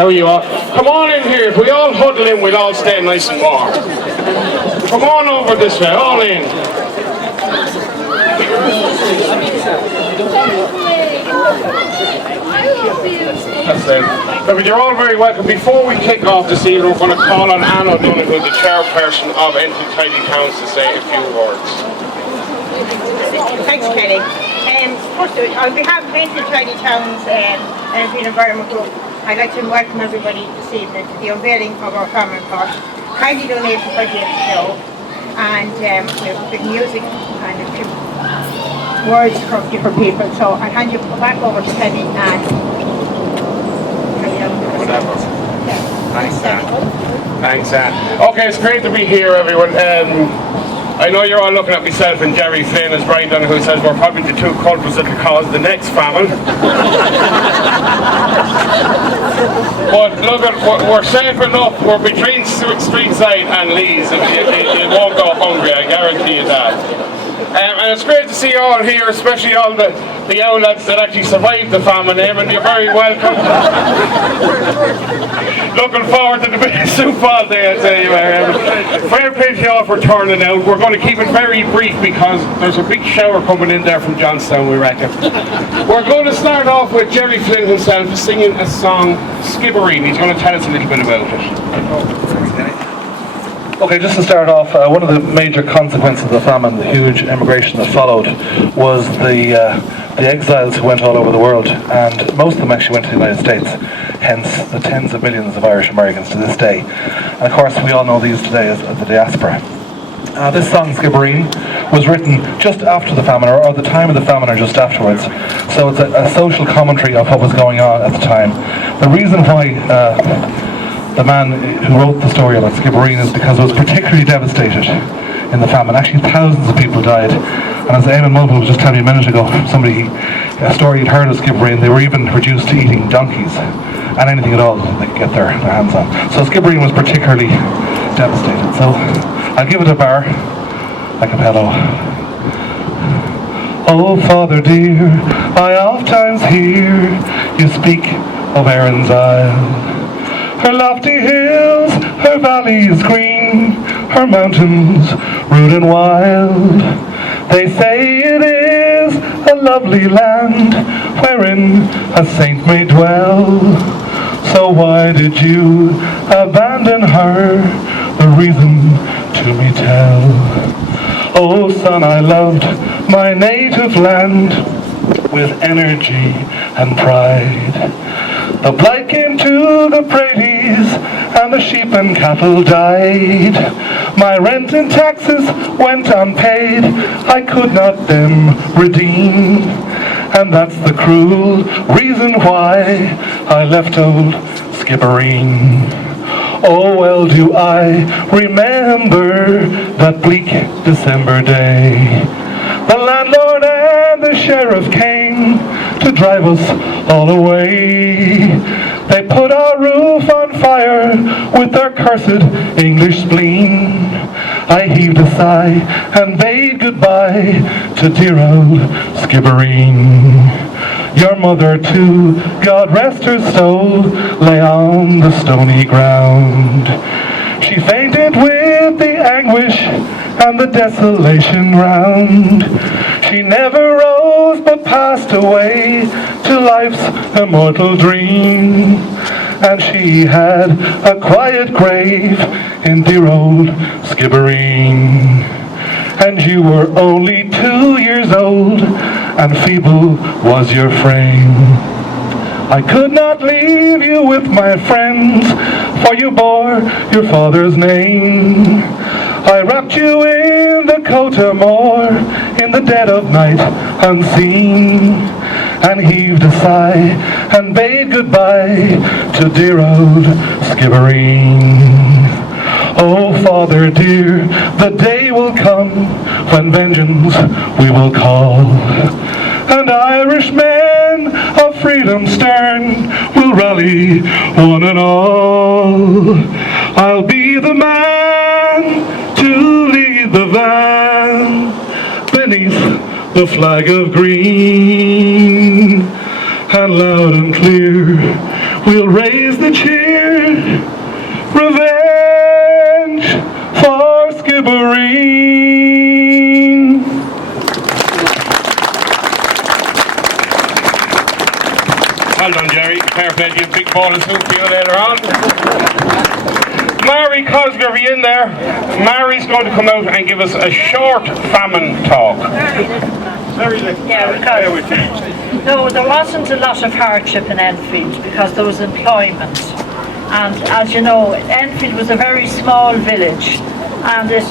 How are you all? Come on in here. If we all huddle in, we'll all stay nice and warm. Come on over this way, all in. That's it. Look, you're all very welcome. Before we kick off this evening, we're going to call on Anna Donegal, the chairperson of Tidy Towns, to say a few words. Thanks, Kelly. First, on behalf of Tidy Towns and Green Environment Group, I'd like to welcome everybody this evening to the unveiling of our FaminePot. Kindly donate to budget the show, and with music and words from different people. So I'll hand you back over to Penny and Thanks, Anne. Thanks, Anne. Okay, it's great to be here, everyone. I know you're all looking at myself and Jerry Flynn, as Brian Donoghue says, we're probably the two culprits that will cause the next famine. But look, we're safe enough. We're between Streetside and Lees. You won't go hungry, I guarantee you that. And it's great to see you all here, especially all the young lads that actually survived the famine, and you're very welcome. Looking forward to the big soup all day, I tell you. Fair play to you all for turning out. We're going to keep it very brief because there's a big shower coming in there from Johnstown, we reckon. We're going to start off with Jerry Flynn himself singing a song, Skibbereen. He's going to tell us a little bit about it. Okay, just to start off, one of the major consequences of the famine, the huge emigration that followed, was the exiles who went all over the world, and most of them actually went to the United States, hence the tens of millions of Irish Americans to this day. And of course, we all know these today as the diaspora. This song, Skibbereen, was written just after the famine, or the time of the famine, or just afterwards. So it's a social commentary of what was going on at the time. The reason why the man who wrote the story about Skibbereen is because it was particularly devastated in the famine. Actually, thousands of people died. And as Eamon Mulville was just telling me a minute ago, a story he'd heard of Skibbereen, they were even reduced to eating donkeys and anything at all they could get their hands on. So Skibbereen was particularly devastated. So I'll give it a bar, a cappello. Oh, Father dear, I oft times hear you speak of Erin's Isle. Her lofty hills, her valleys green, her mountains rude and wild. They say it is a lovely land wherein a saint may dwell. So why did you abandon her? The reason to me tell. Oh son, I loved my native land with energy and pride. The blight came to the prairies, and the sheep and cattle died. My rent and taxes went unpaid, I could not them redeem. And that's the cruel reason why I left old Skibbereen. Oh, well do I remember that bleak December day. The landlord and the sheriff came to drive us all away. They put our roof on fire with their cursed English spleen. I heaved a sigh and bade goodbye to dear old Skibbereen. Your mother too, God rest her soul, lay on the stony ground. She fainted with the anguish and the desolation round. She never rose but passed away to life's immortal dream. And she had a quiet grave in dear old Skibbereen. And you were only 2 years old, and feeble was your frame. I could not leave you with my friends, for you bore your father's name. I wrapped you in the coat of more in the dead of night unseen, and heaved a sigh and bade goodbye to dear old Skibbereen. Oh, Father dear, the day will come when vengeance we will call, and Irishmen of freedom stern will rally one and all. I'll be the man to lead the van beneath the flag of green, and loud and clear we'll raise the cheer. Revenge for Skibbereen. Well done, Jerry. Fair play to you. Big ball of soup for you later on. Mary Cosgrave in there. Mary's going to come out and give us a short famine talk. Yeah, because no, there wasn't a lot of hardship in Enfield because there was employment. And as you know, Enfield was a very small village, and it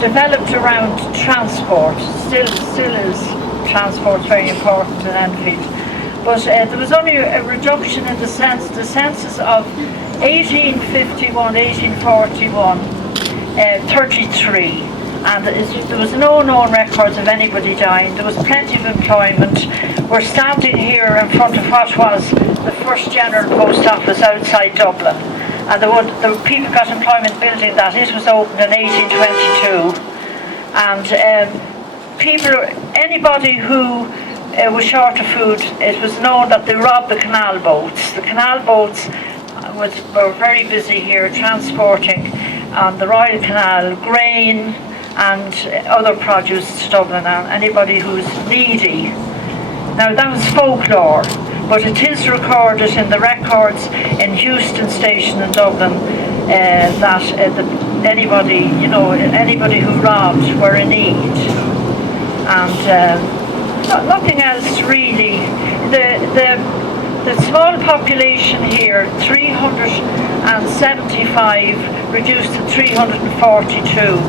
developed around transport. Still is transport very important in Enfield. But there was only a reduction in the census of 1851, 1841, 33. And there was no known records of anybody dying. There was plenty of employment. We're standing here in front of what was the first general post office outside Dublin. And the people got employment building that. It was opened in 1822. And anybody who was short of food, it was known that they robbed the canal boats. The canal boats were very busy here transporting on the Royal Canal grain and other produce to Dublin, and anybody who's needy. Now that was folklore, but it is recorded in the records in Euston Station in Dublin that anybody who robbed were in need, and nothing else really. The small population here, 375, reduced to 342.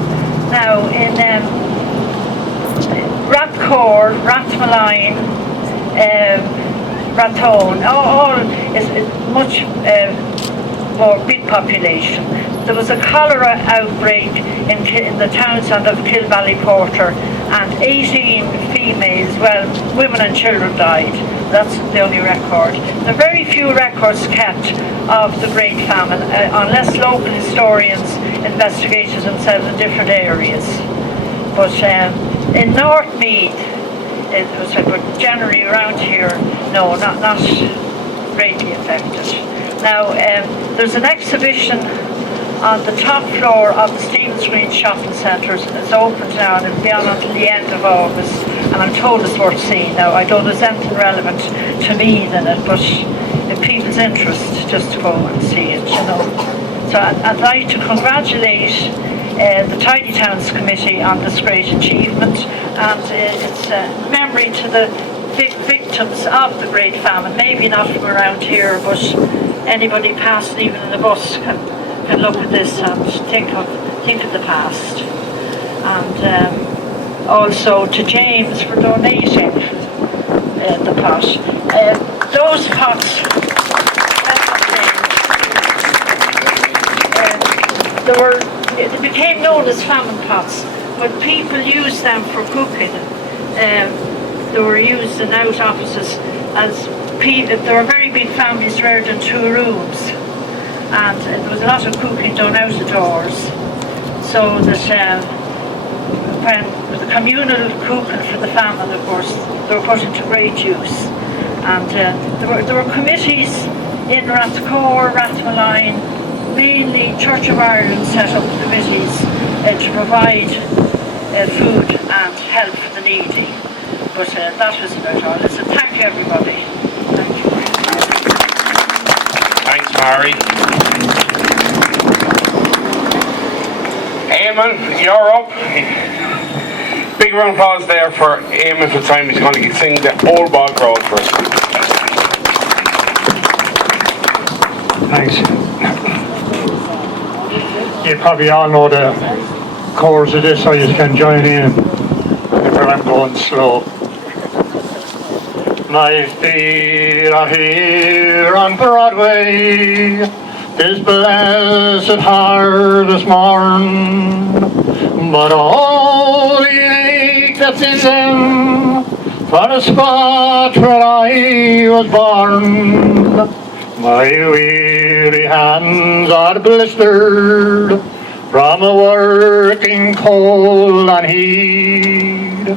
Now in Rathcore, Rathmaline, Rathone, all is much more big population. There was a cholera outbreak in the township of Kilballyporter, and 18 females, well, women and children died. That's the only record. There are very few records kept of the Great Famine, unless local historians investigated themselves in different areas. But in North Meath, it was generally around here, no, not greatly affected. Now, there's an exhibition on the top floor of the Stephen's Green Shopping Centre. It's open now and it'll be on until the end of August, and I'm told it's worth seeing. Now, I don't know if there's anything relevant to me in it, but in people's interest just to go and see it, you know. So I'd like to congratulate the Tidy Towns Committee on this great achievement, and it's a memory to the victims of the Great Famine, maybe not from around here, but anybody passing even in the bus can look at this and think of the past. And also to James for donating the pot. Those pots, it became known as famine pots, but people used them for cooking. They were used in out offices as there were very big families reared in 2 rooms, and there was a lot of cooking done out of doors. So that when the communal cooking for the famine, of course, they were put into great use. And there were committees in Rathcore, Rathmaline, mainly Church of Ireland set up committees to provide food and help for the needy. But that was about all. Listen, thank you everybody. Thank you. Thanks, Mary. Eamon, you're up. Big round of applause there for Eamon for the time. He's going to sing the Old Bog Road for us. Thanks. You probably all know the chorus of this, so you can join in if I'm going slow. My feet are here on Broadway, this blessed harvest morn, but all the ache that's in them for the spot where I was born. My weary hands are blistered from a working cold and heat.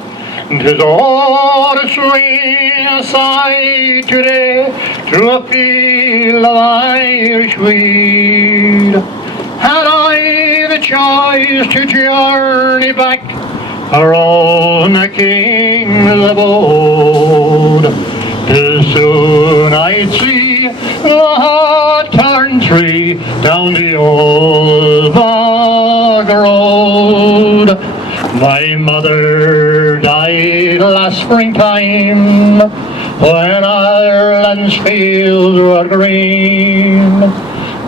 'Tis all a swing aside today through a field of Irish wheat. Had I the choice to journey back around the king's abode, 'tis soon I'd see the hot-turn tree down the old bog road. My mother died last springtime when Ireland's fields were green,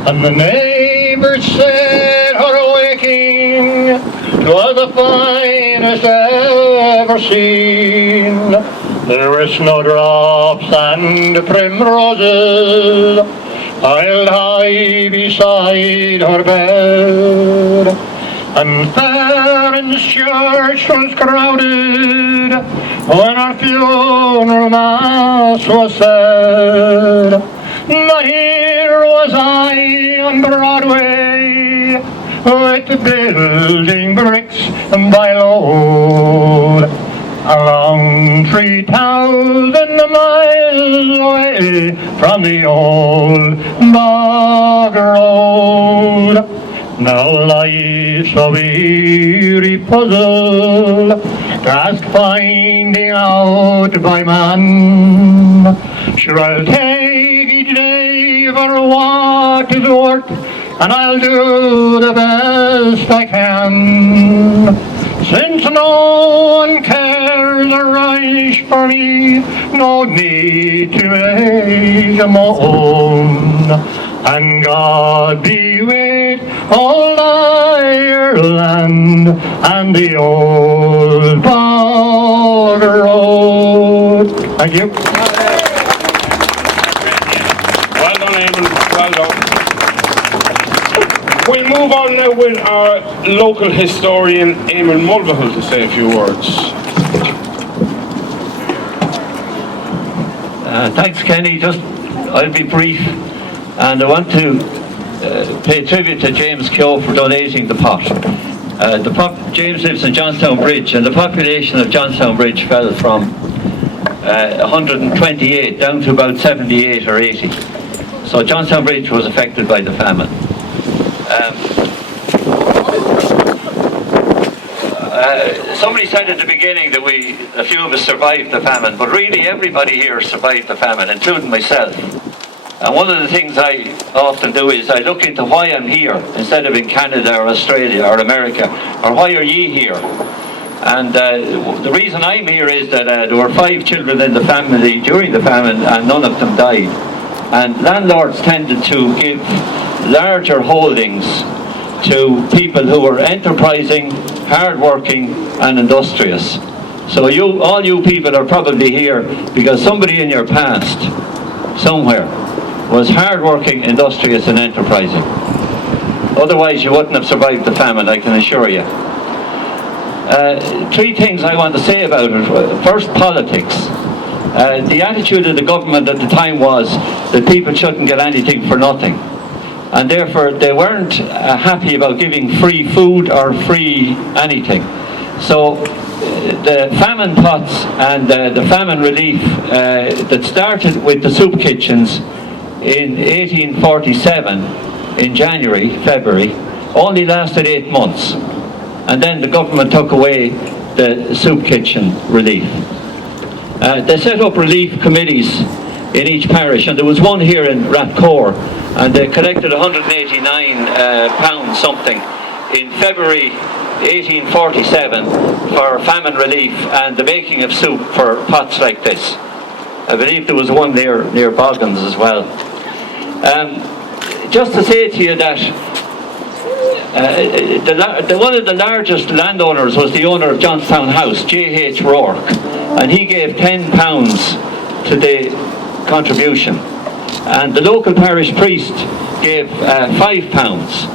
and the neighbours said her waking 'twas the finest ever seen. There were snowdrops and primroses piled high beside her bed, and Farron's church was crowded when her funeral mass was said. But here was I on Broadway, with building bricks by load, along 3,000 miles away from the old bog road. Now life's a weary puzzle, task finding out by man. Sure, I'll take each day for what it's worth, and I'll do the best I can. Since no one cares a rush for me, no need to make a moan. And God be with all Ireland and the old bog road. Thank you. Well done, Eamon. Well done. We'll move on now with our local historian, Eamon Mulvihill, to say a few words. Thanks, Kenny. I'll be brief, and I want to pay tribute to James Keogh for donating the pot. James lives in Johnstown Bridge, and the population of Johnstown Bridge fell from 128 down to about 78 or 80. So Johnstown Bridge was affected by the famine. Somebody said at the beginning that a few of us survived the famine, but really everybody here survived the famine, including myself. And one of the things I often do is I look into why I'm here instead of in Canada or Australia or America, or why are ye here? And the reason I'm here is that there were 5 children in the family during the famine, and none of them died. And landlords tended to give larger holdings to people who were enterprising, hard-working and industrious. So all you people are probably here because somebody in your past, somewhere, was hard-working, industrious and enterprising. Otherwise you wouldn't have survived the famine, I can assure you. 3 things I want to say about it. First, politics. The attitude of the government at the time was that people shouldn't get anything for nothing. And therefore they weren't happy about giving free food or free anything. So the famine pots and the famine relief that started with the soup kitchens in 1847 in January, February, only lasted 8 months. And then the government took away the soup kitchen relief. They set up relief committees in each parish, and there was one here in Rathcore, and they collected £189 something in February 1847 for famine relief and the making of soup for pots like this. I believe there was one near Boggins as well. Just to say to you that one of the largest landowners was the owner of Johnstown House, J.H. Rourke, and he gave £10 to the contribution, and the local parish priest gave £5,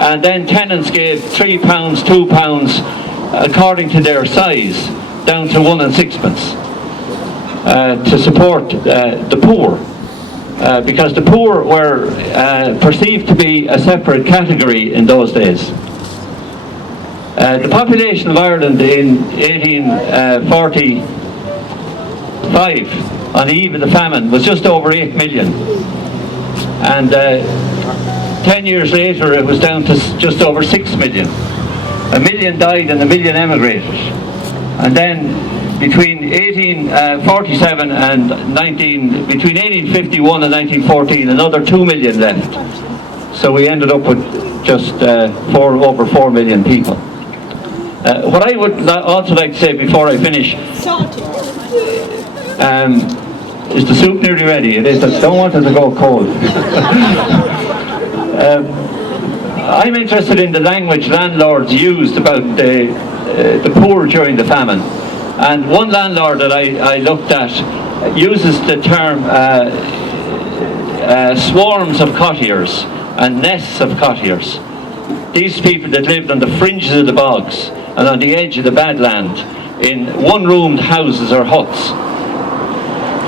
and then tenants gave £3, £2, according to their size, down to 1 and 6pence, to support the poor, because the poor were perceived to be a separate category in those days. The population of Ireland in 1845, on the eve of the famine, was just over 8 million. And 10 years later, it was down to just over 6 million. 1 million died and 1 million emigrated. And then between 1847 and between 1851 and 1914, another 2 million left. So we ended up with just over 4 million people. What I would also like to say before I finish, is the soup nearly ready? It is. I don't want it to go cold. I'm interested in the language landlords used about the poor during the famine. And one landlord that I looked at uses the term swarms of cottiers and nests of cottiers. These people that lived on the fringes of the bogs and on the edge of the badland in one-roomed houses or huts.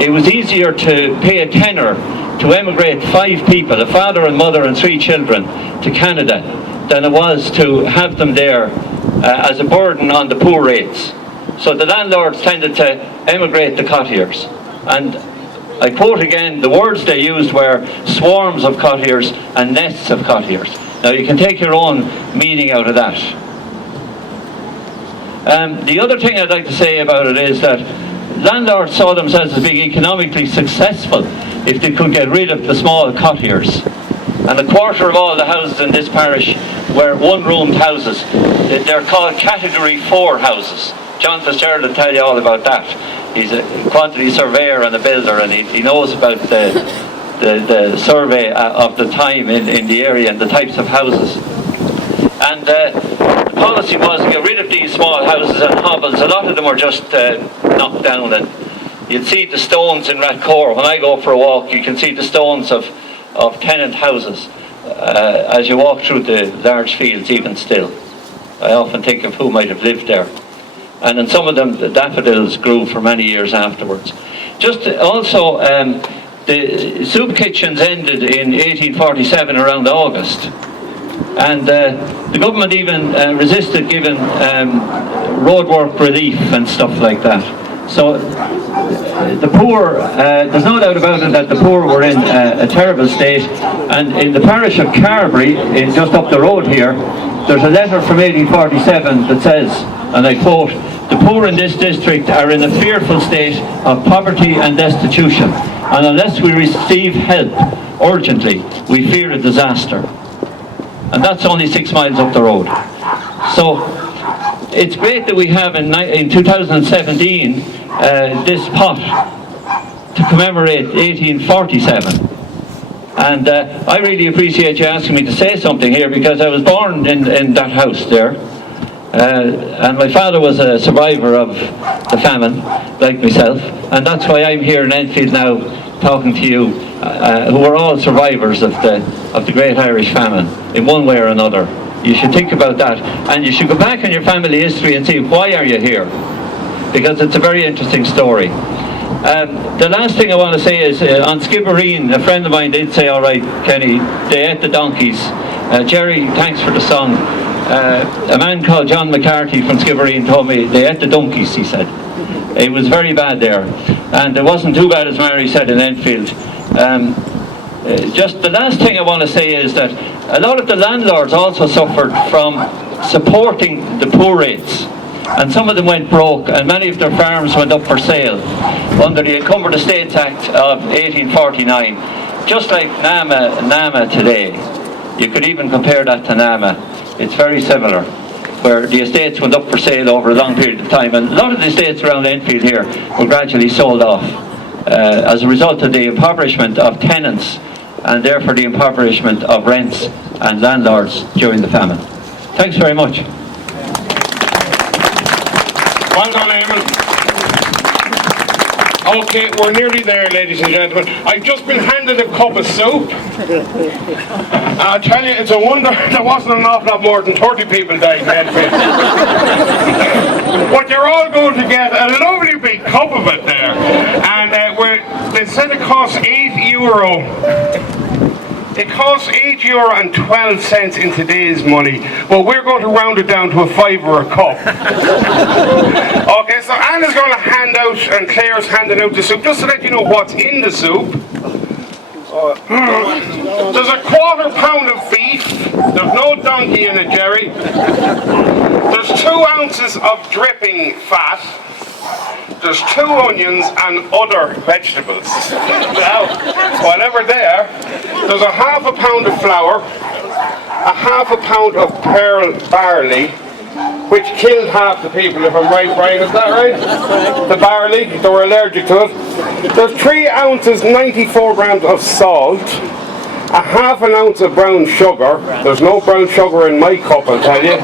It was easier to pay a tenner to emigrate 5 people, a father and mother and 3 children, to Canada than it was to have them there as a burden on the poor rates. So the landlords tended to emigrate the cottiers. And I quote again, the words they used were swarms of cottiers and nests of cottiers. Now you can take your own meaning out of that. The other thing I'd like to say about it is that landlords saw themselves as being economically successful if they could get rid of the small cottiers. And a quarter of all the houses in this parish were one-roomed houses. They're called Category 4 houses. John Fitzgerald will tell you all about that. He's a quantity surveyor and a builder, and he knows about the survey of the time in the area and the types of houses. And the policy was to get rid of these small houses and hovels. A lot of them were just knocked down, and you'd see the stones in Rathcore. When I go for a walk, you can see the stones of tenant houses as you walk through the large fields even still. I often think of who might have lived there. And in some of them, the daffodils grew for many years afterwards. Just also, the soup kitchens ended in 1847 around August. And the government even resisted giving roadwork relief and stuff like that. So the poor, there's no doubt about it that the poor were in a terrible state. And in the parish of Carberry, just up the road here, there's a letter from 1847 that says, and I quote, "The poor in this district are in a fearful state of poverty and destitution, and unless we receive help urgently, we fear a disaster." And that's only 6 miles up the road. So it's great that we have in 2017 this pot to commemorate 1847. And I really appreciate you asking me to say something here, because I was born in that house there. And my father was a survivor of the famine, like myself. And that's why I'm here in Enfield now talking to you, who are all survivors of the Great Irish Famine, in one way or another. You should think about that. And you should go back in your family history and see, why are you here? Because it's a very interesting story. The last thing I want to say is, on Skibbereen, a friend of mine did say, all right, Kenny, they ate the donkeys. Jerry, thanks for the song. A man called John McCarthy from Skibbereen told me they ate the donkeys, he said. It was very bad there. And it wasn't too bad as Mary said in Enfield. Just the last thing I want to say is that a lot of the landlords also suffered from supporting the poor rates. And some of them went broke, and many of their farms went up for sale under the Encumbered Estates Act of 1849. Just like NAMA today. You could even compare that to NAMA. It's very similar, where the estates went up for sale over a long period of time. And a lot of the estates around Enfield here were gradually sold off as a result of the impoverishment of tenants, and therefore the impoverishment of rents and landlords during the famine. Thanks very much. Well done, Eamon. Okay, we're nearly there, ladies and gentlemen. I've just been handed a cup of soup. I'll tell you, it's a wonder there wasn't an awful lot more than 30 people died in Enfield. But you're all going to get a lovely big cup of it there. And they said it costs €8 It costs €8.12 in today's money, but we're going to round it down to a $5 a cup. Okay, so Anna's going to hand out, and Claire's handing out the soup, just to let you know what's in the soup. There's a quarter pound of beef. There's no donkey in it, Jerry. There's 2 ounces of dripping fat. There's 2 onions and other vegetables. Now, while we're there, there's a half a pound of flour, a half a pound of pearl barley, which killed half the people, if I'm right, Brian, is that right? The barley, they were allergic to it. There's 3 ounces, 94 grams of salt, a half an ounce of brown sugar. There's no brown sugar in my cup, I'll tell you.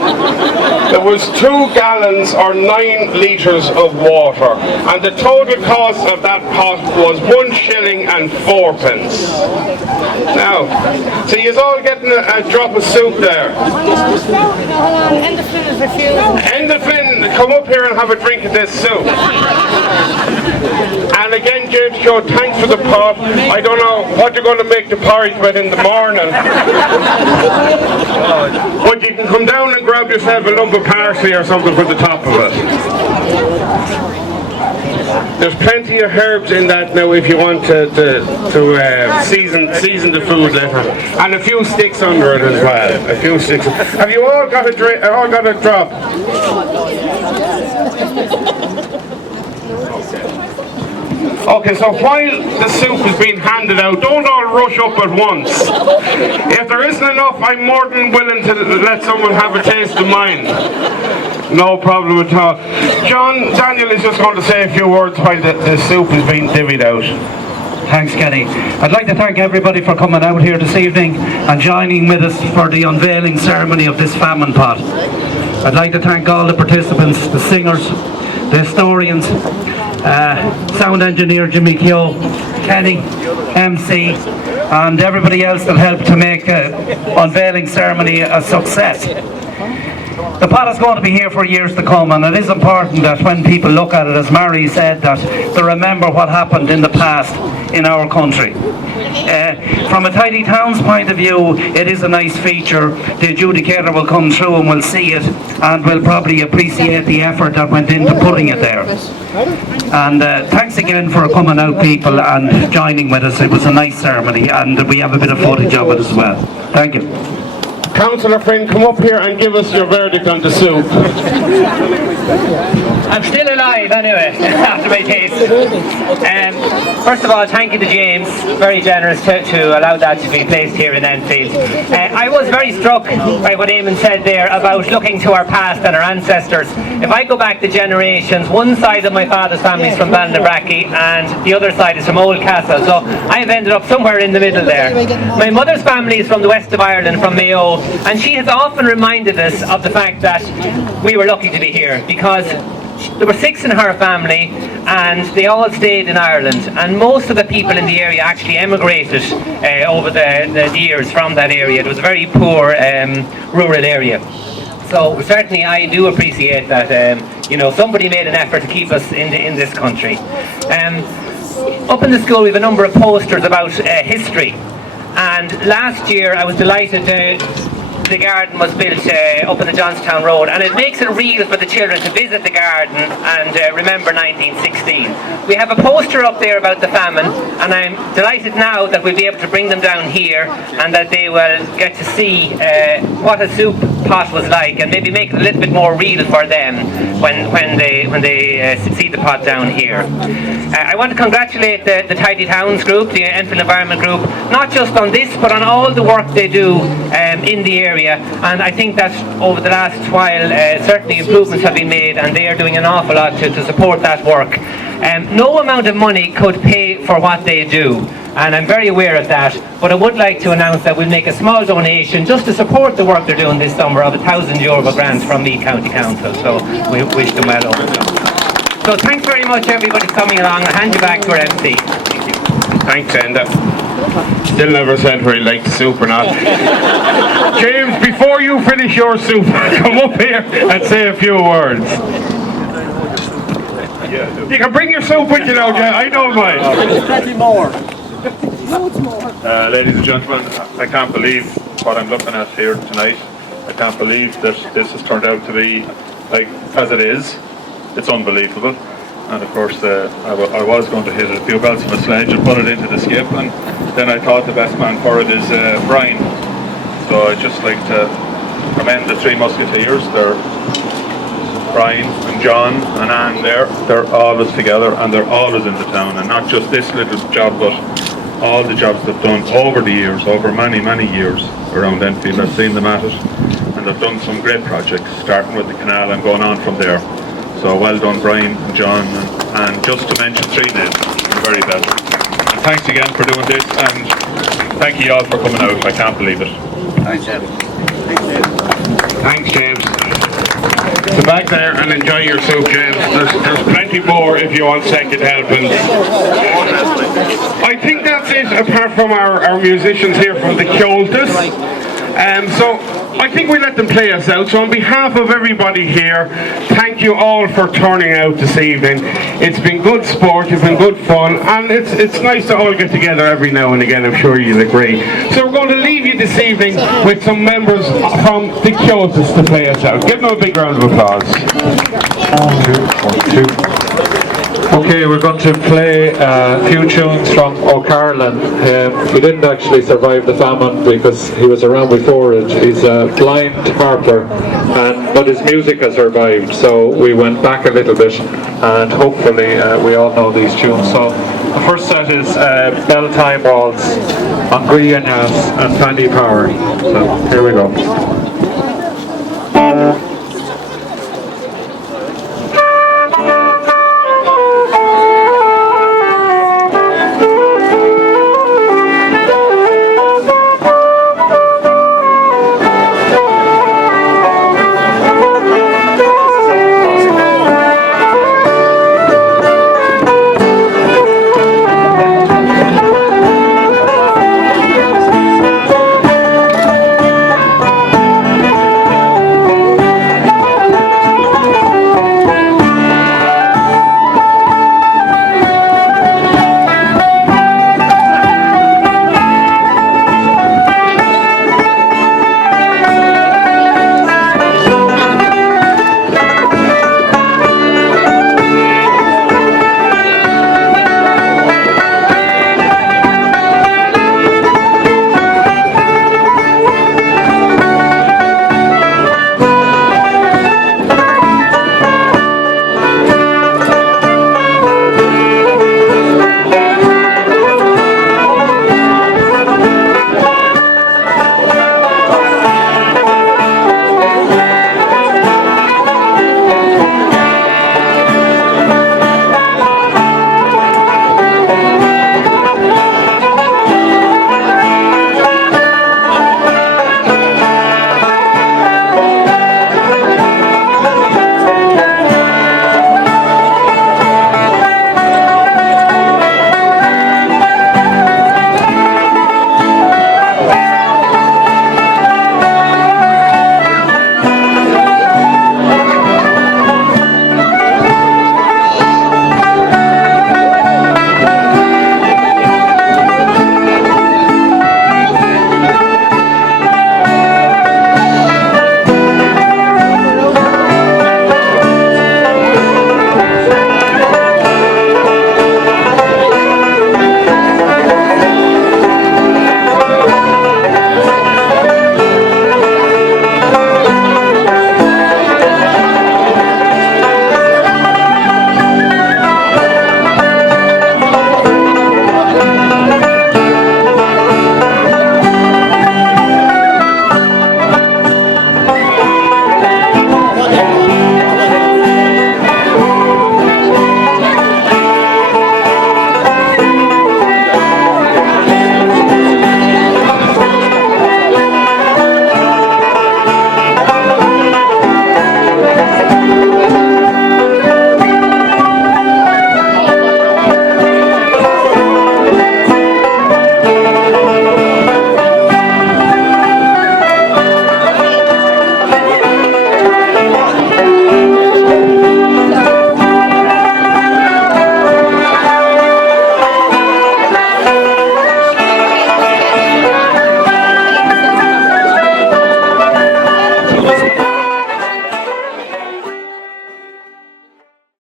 There was 2 gallons or 9 litres of water, and the total cost of that pot was £1.04. Now, so you're all getting a drop of soup there. Endorphin is refusing. Endorphin, come up here and have a drink of this soup. And again, James Joe, thanks for the pot. I don't know what you're going to make the porridge with in the morning. But you can come down and grab yourself a lump of parsley or something for the top of it. There's plenty of herbs in that now if you want to season the food later. And a few sticks under it as well. A few sticks. Have you all got a drop? Okay, so while the soup is being handed out, don't all rush up at once. If there isn't enough, I'm more than willing to let someone have a taste of mine. No problem at all. Daniel is just going to say a few words while the soup is being divvied out. Thanks, Kenny. I'd like to thank everybody for coming out here this evening and joining with us for the unveiling ceremony of this famine pot. I'd like to thank all the participants, the singers, the historians, sound engineer Jimmy Keogh, Kenny, MC, and everybody else that helped to make the unveiling ceremony a success. The pot is going to be here for years to come, and it is important that when people look at it, as Mary said, that they remember what happened in the past in our country. From a Tidy Towns point of view, it is a nice feature. The adjudicator will come through and will see it, and will probably appreciate the effort that went into putting it there. And thanks again for coming out, people, and joining with us. It was a nice ceremony, and we have a bit of footage of it as well. Thank you. Councillor Friend, come up here and give us your verdict on the soup. I'm still alive anyway, after my taste. First of all, thank you to James, very generous to allow that to be placed here in Enfield. I was very struck by what Eamon said there about looking to our past and our ancestors. If I go back the generations, one side of my father's family is from Ballinabrakey and the other side is from Oldcastle, so I've ended up somewhere in the middle there. My mother's family is from the west of Ireland, from Mayo, and she has often reminded us of the fact that we were lucky to be here, because there were 6 in her family and they all stayed in Ireland, and most of the people in the area actually emigrated over the years from that area. It was a very poor rural area. So certainly I do appreciate that somebody made an effort to keep us in this country. Up in the school we have a number of posters about history, and last year I was delighted the garden was built up in the Johnstown Road, and it makes it real for the children to visit the garden and remember 1916. We have a poster up there about the famine, and I'm delighted now that we'll be able to bring them down here and that they will get to see what a soup pot was like, and maybe make it a little bit more real for them when they see the pot down here. I want to congratulate the Tidy Towns group, the Enfield Environment group, not just on this but on all the work they do in the area, and I think that over the last while certainly improvements have been made, and they are doing an awful lot to support that work. No amount of money could pay for what they do, and I'm very aware of that, but I would like to announce that we'll make a small donation just to support the work they're doing this summer of €1,000 grant from Meath County Council, so we wish them well over. So thanks very much everybody for coming along. I'll hand you back to our MC. Thank you. Thanks, Enda. Still never said where he liked the soup or not. James, before you finish your soup, come up here and say a few words. You can bring your soup with you now, Jen. I don't mind. There's plenty more. Ladies and gentlemen, I can't believe what I'm looking at here tonight. I can't believe that this has turned out to be like as it is. It's unbelievable. And of course, I was going to hit a few belts from a sledge and put it into the skip, and then I thought the best man for it is Brian. So I'd just like to commend the three musketeers. They're Brian and John and Anne there. They're always together and they're always in the town, and not just this little job, but all the jobs they've done over the years, over many years around Enfield. I've seen them at it, and they've done some great projects, starting with the canal and going on from there. So well done, Brian and John, and just to mention three names, you're very best. And thanks again for doing this, and thank you all for coming out. I can't believe it. Thanks, James. Thanks, James. So back there and enjoy your soup, James. There's plenty more if you want second helpings. I think that's it, apart from our musicians here from the Kjoltas. So I think we let them play us out. So on behalf of everybody here, thank you all for turning out this evening. It's been good sport, it's been good fun, and it's nice to all get together every now and again. I'm sure you'll agree. So we're going to leave you this evening with some members from the Kjoltas to play us out. Give them a big round of applause. One, two. Okay, we're going to play a few tunes from O'Carlin. He didn't actually survive the famine because he was around before it. He's a blind harper, but his music has survived. So we went back a little bit, and hopefully we all know these tunes. So the first set is Bell Time Waltz on Green House and Fanny Power. So here we go.